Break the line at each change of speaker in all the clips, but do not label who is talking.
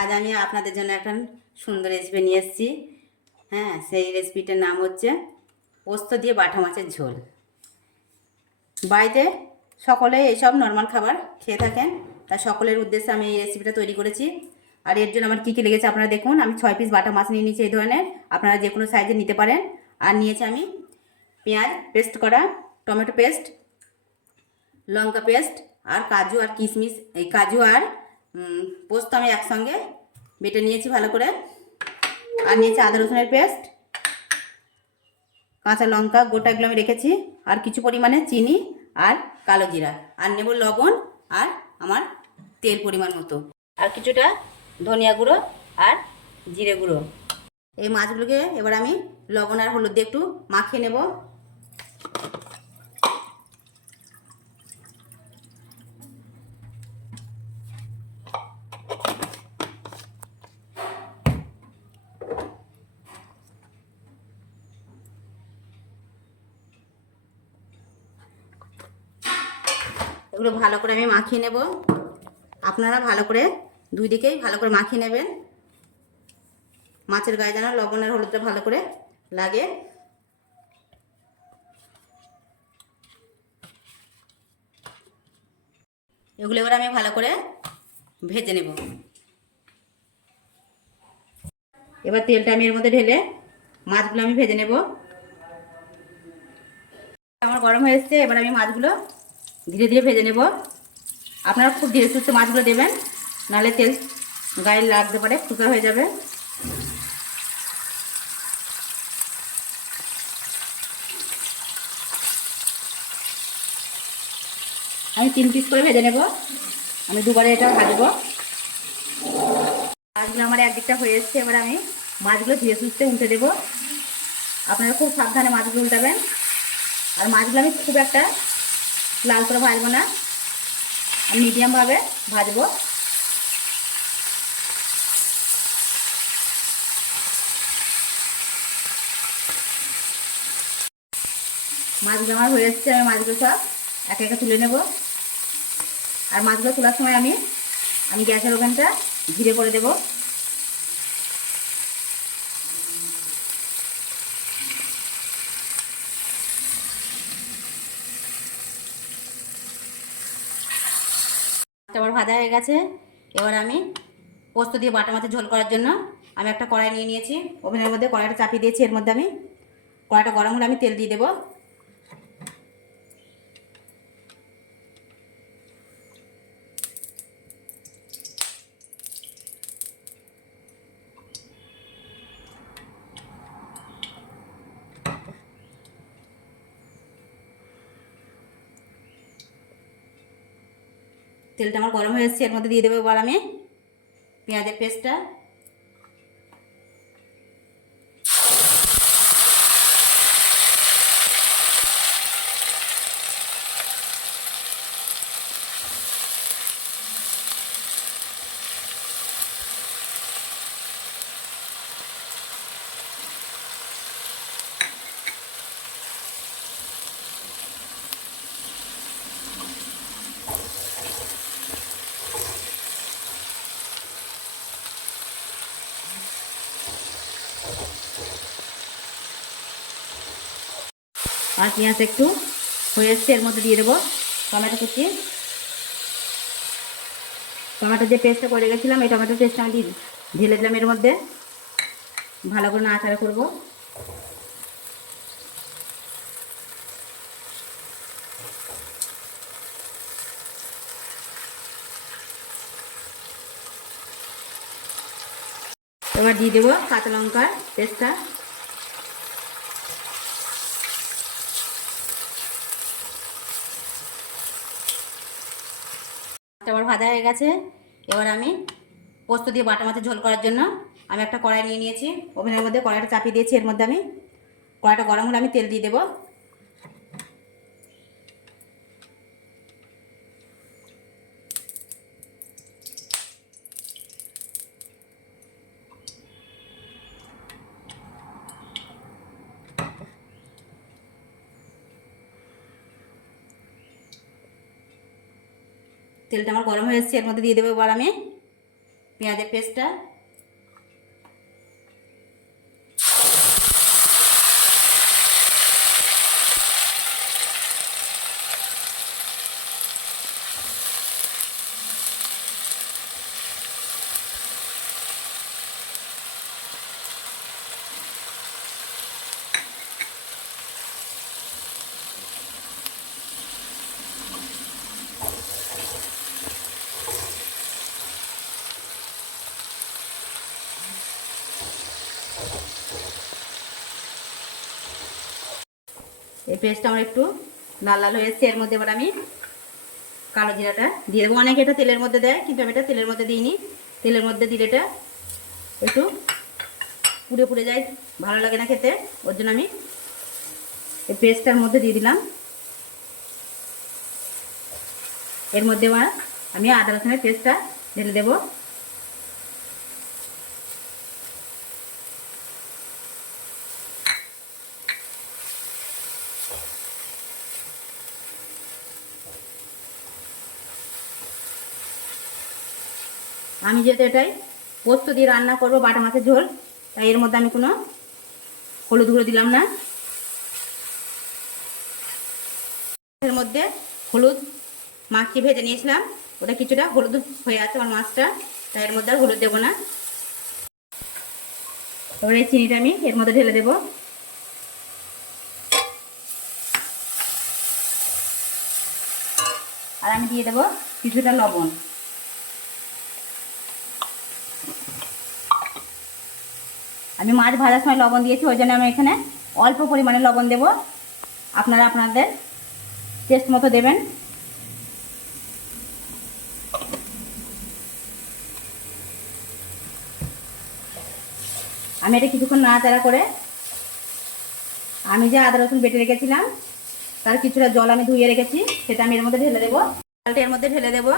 আজ আমি আপনাদের জন্য একটা সুন্দর রেসিপি নিয়ে এসেছি। হ্যাঁ সেই রেসিপিটার নাম হচ্ছে পোস্ত দিয়ে বাটা মাছের ঝোল। বাড়িতে সকলে এইসব নর্মাল খাবার খেয়ে থাকেন, তা সকলের উদ্দেশ্যে আমি এই রেসিপিটা তৈরি করেছি। আর এর জন্য আমার কী কী লেগেছে আপনারা দেখুন, আমি ছয় পিস বাটা মাছ নিয়ে নিয়েছি এই ধরনের, আপনারা যে কোনো সাইজে নিতে পারেন। আর নিয়েছি আমি পেঁয়াজ পেস্ট করা, টমেটো পেস্ট লঙ্কা পেস্ট আর কাজু আর কিশমিশ, এই কাজু আর পোস্ত আমি একসঙ্গে বেটে নিয়েছি ভালো করে। আর নিয়েছি আদা রসুনের পেস্ট, কাঁচা লঙ্কা, গোটা এগুলো আমি রেখেছি। আর কিছু পরিমাণে চিনি আর কালো জিরা। আর নেব লবণ আর আমার তেল পরিমাণ মতো। আর কিছুটা ধনিয়া গুঁড়ো আর জিরে গুঁড়ো। এই মাছগুলোকে এবার আমি লবণ আর হলুদ দিয়ে একটু মাখিয়ে নেব। এগুলো ভালো করে আমি মাখিয়ে নেব। আপনারা ভালো করে দুই দিকেই ভালো করে মাখিয়ে নেবেন। মাছের গায়ে যেন লবণ আর হলুদটা ভালো করে লাগে। এগুলো এবার আমি ভালো করে ভেজে নেব। এবার তেলটা আমি এর মধ্যে ঢেলে মাছগুলো আমি ভেজে নেব। আমার গরম হয়ে এসছে, এবার আমি মাছগুলো ধীরে ধীরে ভেজে নেব। আপনারা খুব ধীরে সুস্থে মাছগুলো দেবেন, নাহলে তেল গায়ে লাগতে পারে ফুকা হয়ে যাবে। আমি তিন পিস করে ভেজে নেব। আমি দুবারে এটা ভাজবো। মাছগুলো আমার একদিকটা হয়ে এসছে, এবার আমি মাছগুলো ধীরে সুস্থে উল্টে দেবো। আপনারা খুব সাবধানে মাছগুলো উল্টাবেন। আর মাছগুলো আমি খুব একটা লাল করে ভাজবো না। মিডিয়ামভাবে ভাজবো। মাছগুলো আমার হয়ে এসছে, আমি মাছগুলো সব একে একে তুলে নেব। আর মাছগুলো তোলার সময় আমি আমি গ্যাসের ওখানটা ধীরে করে দেবো। মাছটা আমার ভাজা হয়ে গেছে। এবার আমি পোস্ত দিয়ে বাটা মাছের ঝোল করার জন্য আমি একটা কড়াই নিয়ে নিয়েছি। ওভেনের মধ্যে কড়াইটা চাপিয়ে দিয়েছি। এর মধ্যে আমি কড়াইটা গরম হলে আমি তেল দিয়ে দেবো। তেলটা আমার গরম হয়ে এসেছে এর মধ্যে দিয়ে দেবো এবার আমি পেঁয়াজের পেস্টটা। আর পেঁয়াজ একটু হয়ে এসছে এর মধ্যে দিয়ে দেবো টমেটো কুচি। টমেটো যে পেস্টটা করে গেছিলাম এই টমেটো পেস্টটা আমি ঢেলে দিলাম এর মধ্যে। ভালো করে নাড়াচাড়া করব। এবার দিয়ে দেবো কাঁচা লঙ্কার পেস্টটা ভাজা হয়ে গেছে। এবার আমি পোস্ত দিয়ে বাটা মাছের ঝোল করার জন্য আমি একটা কড়াই নিয়ে নিয়েছি। ওভেনের মধ্যে কড়াইটা চাপিয়ে দিয়েছি। এর মধ্যে আমি কড়াইটা গরম হলে আমি তেল দিয়ে দেবো। তেলটা আমার গরম হয়ে এসেছে এর মধ্যে দিয়ে দেবো এবার আমি পেঁয়াজের পেস্টটা। এই পেস্টটা আমার একটু লাল লাল হয়েছে, এর মধ্যে এবার আমি কালো জিরাটা দিয়ে দেবো। অনেকে এটা তেলের মধ্যে দেয়, কিন্তু আমি এটা তেলের মধ্যে দিইনি। তেলের মধ্যে দিলে এটা একটু পুড়ে পুড়ে যায়, ভালো লাগে না খেতে। ওর জন্য আমি এই পেস্টটার মধ্যে দিয়ে দিলাম। এর মধ্যে আমি আদা রসুনের পেস্টটা ঢেলে দেবো। আমি যেহেতু এটাই পোস্ত দিয়ে রান্না করব, বাটা মাছের ঝোল, তাই এর মধ্যে আমি কোনো হলুদ গুঁড়ো দিলাম না। এর মধ্যে হলুদ মাছকে ভেজে নিয়েছিলাম, ওটা কিছুটা হলুদ হয়ে আছে আমার মাছটা, তাই এর মধ্যে আর হলুদ দেবো না। এবার এই চিনিটা আমি এর মধ্যে ঢেলে দেবো। আর আমি দিয়ে দেবো কিছুটা লবণ। আমি মাছ ভাজার সময় লবণ দিয়েছি, ওই জন্য আমি এখানে অল্প পরিমাণে লবণ দেব। আপনারা আপনাদের টেস্ট মতো দেবেন। আমি এটা কিছুক্ষণ নাড়াচাড়া করে আমি যে আদা রসুন বেটে রেখেছিলাম, তার কিছুটা জল আমি ধুয়ে রেখেছি, সেটা আমি এর মধ্যে ঢেলে দেবো। জলটা এর মধ্যে ঢেলে দেবো।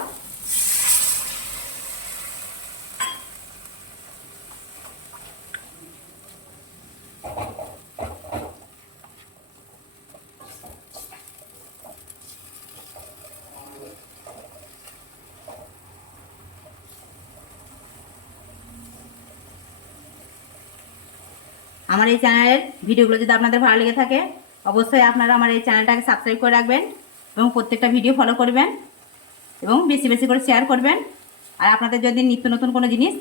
আমার এই চ্যানেলের ভিডিওগুলো যদি আপনাদের ভালো লেগে থাকে, অবশ্যই আপনারা আমার এই চ্যানেলটাকে সাবস্ক্রাইব করে রাখবেন এবং প্রত্যেকটা ভিডিও ফলো করবেন এবং বেশি বেশি করে শেয়ার করবেন। আর আপনাদের যদি নিত্য নতুন কোনো জিনিস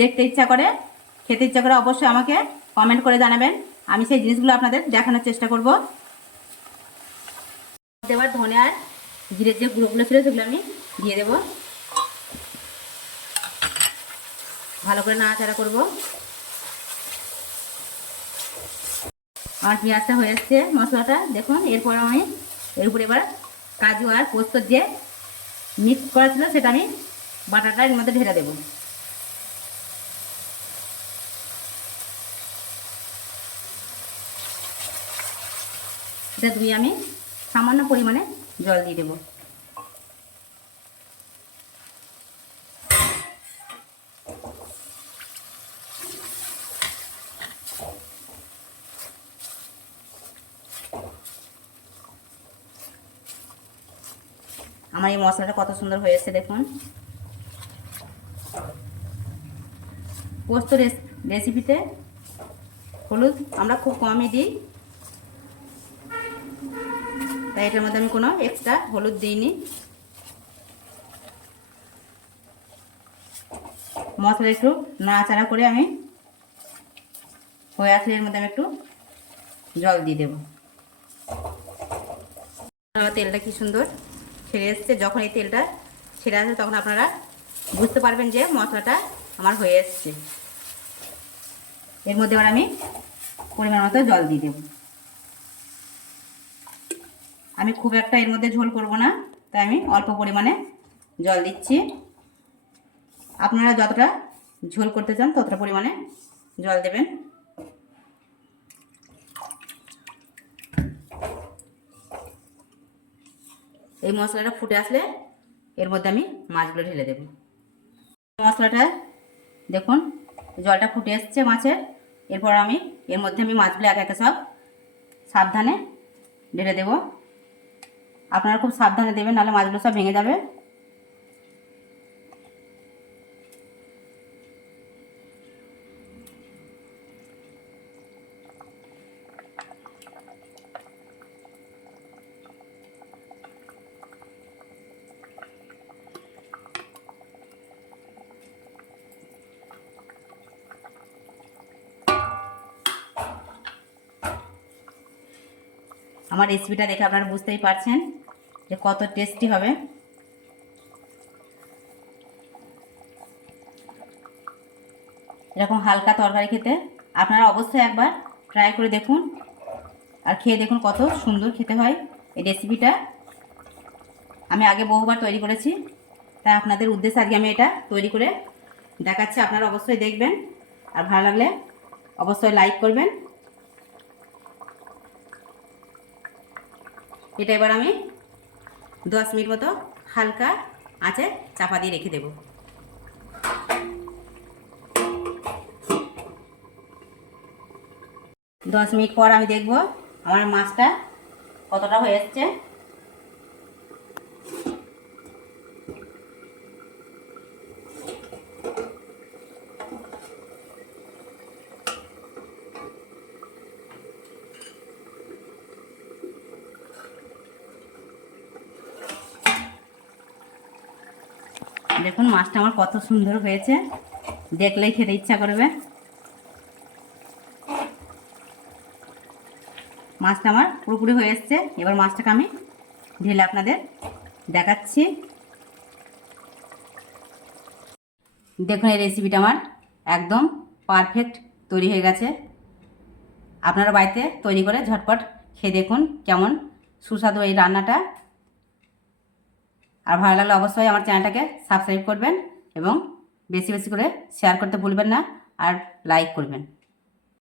দেখতে ইচ্ছা করে, খেতে ইচ্ছা করে, অবশ্যই আমাকে কমেন্ট করে জানাবেন। আমি সেই জিনিসগুলো আপনাদের দেখানোর চেষ্টা করব। দেওয়ার ধনে আর জিরের যে গুঁড়োগুলো ছিল, সেগুলো আমি দিয়ে দেবো। ভালো করে নাড়াচাড়া করব। আমার পেঁয়াজটা হয়ে এসছে মশলাটা, দেখুন, এরপর আমি এর উপরে এবার কাজু আর পোস্ত দিয়ে মিক্স করা ছিল, সেটা আমি বাটারটা এর মধ্যে ঢেলে দেবো। এটা ধুয়ে আমি সামান্য পরিমাণে জল দিয়ে দেবো। আমার এই মশলাটা কত সুন্দর হয়েছে দেখুন। পোস্ত রেসিপিতে হলুদ আমরা খুব কমই দিই। তাই এটার মধ্যে আমি কোনো এক্সট্রা হলুদ দিইনি। মশলা একটু নাড়াচাড়া করে আমি হয়ে আসলে এর মধ্যে আমি একটু জল দিয়ে দেবো। তেলটা কি সুন্দর। ছেড়ে এসছে, যখন এই তেলটা ছেড়ে আসবে তখন আপনারা বুঝতে পারবেন যে মশলাটা আমার হয়ে এসছে। এর মধ্যে এবার আমি পরিমাণ মতো জল দিয়ে দেব। আমি খুব একটা এর মধ্যে ঝোল করব না, তাই আমি অল্প পরিমাণে জল দিচ্ছি। আপনারা যতটা ঝোল করতে চান ততটা পরিমাণে জল দেবেন। এই মশলাটা ফুটে আসলে এর মধ্যে আমি মাছগুলো ঢেলে দেব। মশলাটা দেখুন, জলটা ফুটে এসছে মাছের। এরপর আমি এর মধ্যে আমি মাছগুলো এক একে সব সাবধানে ঢেলে দেব। আপনারা খুব সাবধানে দেবেন, নাহলে মাছগুলো সব ভেঙে যাবে। আমার রেসিপিটা দেখে আপনারা বুঝতেই পারছেন যে কত টেস্টি হবে। এরকম হালকা তরকারি খেতে আপনারা অবশ্যই একবার ট্রাই করে দেখুন আর খেয়ে দেখুন কত সুন্দর খেতে হয় এই রেসিপিটা আমি আগে বহুবার তৈরি করেছি, তাই আপনাদের উদ্দেশ্যে আজকে আমি এটা তৈরি করে দেখাচ্ছি, আপনারা অবশ্যই দেখবেন। আর ভালো লাগলে অবশ্যই লাইক করবেন। এটা এবার আমি দশ মিনিট মতো হালকা আঁচে চাপা দিয়ে রেখে দেব। দশ মিনিট পর আমি দেখব আমার মাছটা কতটা হয়ে এসছে। দেখুন, মাছটা আমার কত সুন্দর হয়েছে। দেখলেই খেতে ইচ্ছা করবে। মাছটা আমার পুরোপুরি হয়ে এসছে। এবার মাছটাকে আমি ঢেলে আপনাদের দেখাচ্ছি। দেখুন, এই রেসিপিটা আমার একদম পারফেক্ট তৈরি হয়ে গেছে। আপনারা বাড়িতে তৈরি করে ঝটপট খেয়ে দেখুন কেমন সুস্বাদু এই রান্নাটা। আর ভালো লাগলে অবশ্যই আমার চ্যানেলটাকে সাবস্ক্রাইব করবেন এবং বেশি বেশি করে শেয়ার করতে ভুলবেন না আর লাইক করবেন।